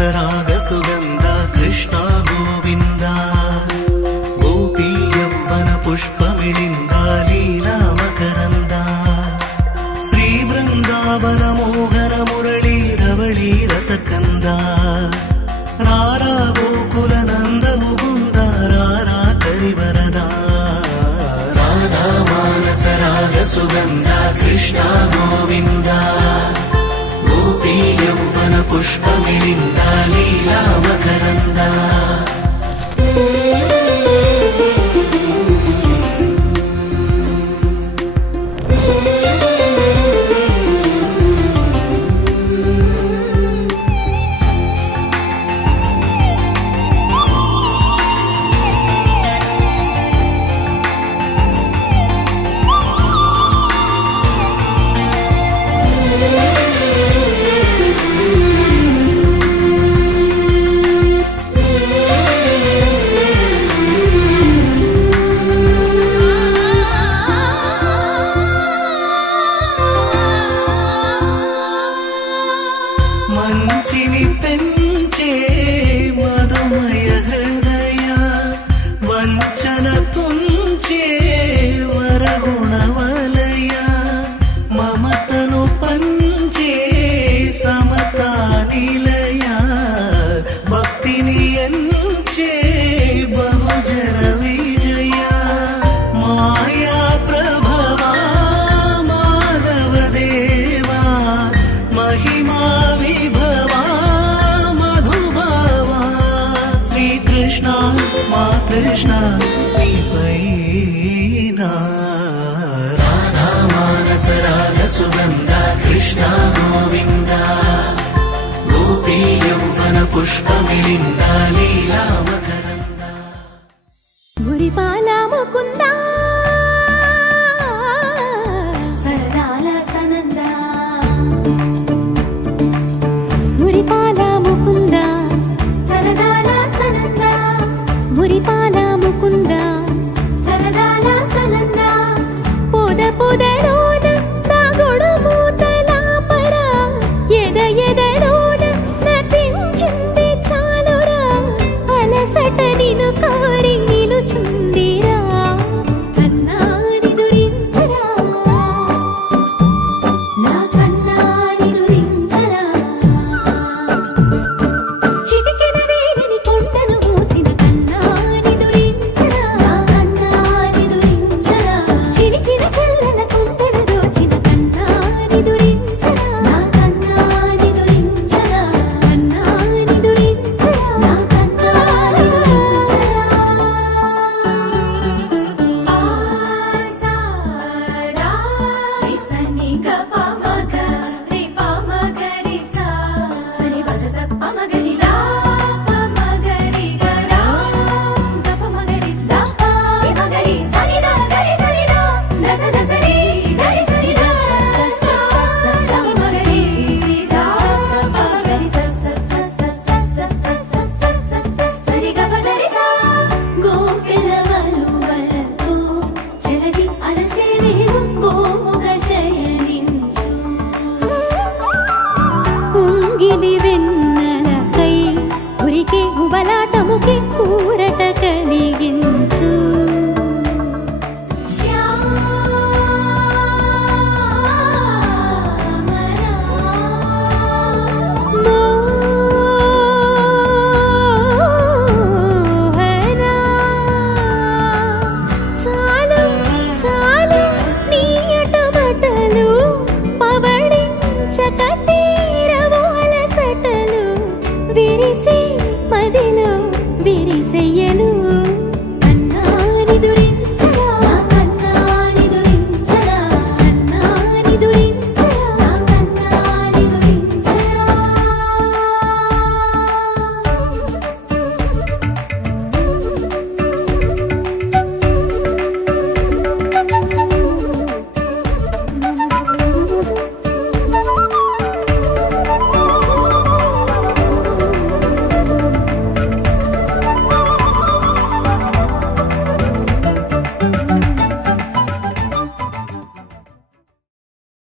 మానసరాగ సుగంధ కృష్ణ గోవింద గోపీ యవ్వన పుష్పమిళింద లీలా మకరంద శ్రీ బృందావన మోహన మురళీ రవళీ రసకంద రారా గోకుల నంద ముకుంద రారా కరివరద రాధా మానసరాగ సుగంధ కృష్ణ గోవింద గోపీ యవ్వన పుష్పమిళింద లీలా మకరంద మంచిని పెంచే మధుమయ హృదయ వంచన తుంచే వరగుణవలయ మమతను పంచే సమతా నిలయ భక్తిని ఎంచే బహుజన విజయ మాయా ప్రభవా మాధవ దేవా మహిమా విభవా మధుభావా శ్రీకృష్ణ మా కృష్ణ నీపైనా రాధా మానసరాగ సుగంధ కృష్ణ గోవింద గోపీ యవ్వన పుష్పమిళింద లీలా మకరంద గురిపాల ముకుంద సరదాల సనంద మురిపాల ముకుంద సరదాల సనంద మురిపాల ముకుంద సరదాల సనంద పొద పొదలోన నాగుడు మూతల పర ఎద ఎదలోన నటించింది చాలురా అలసట నిను కోరి నిలుచుందిరా కన్నాని దురించరా నా కన్నాని దురించరా చిటికెన వేలిని కొండను మూసిన కన్నాని దురించరా నా కన్నాని దురించరా చిలికిన చెల్లెల కొండను దోచిన కన్నాని దురించరా నా కన్నాని దురించరా కన్నాని దురించరా నా కన్నాని దురించరా ఆసారా రిసని గప మగ రి ప మగ రి సా సని పద స ప మగ రి రా ప మగ రి గ రా గప మగ రి దా ప రి మగ రి సని ద గ రి సని ద దస దస రి ద రి సని ద స స ద మగ రి దా ప మగ రి స స స స స స స స స స సరి గ ప ద రి సా గోపిలవలు వలతో చెలది అలసేవేవు గోముగ శయనించు ఉంగిలి వెన్నెలకై ఉరికే ఉబలాటముకి ఊరట కలిగించు శ్యామరా మోహనా చాలు చాలు నీ అటమటలు పవళించక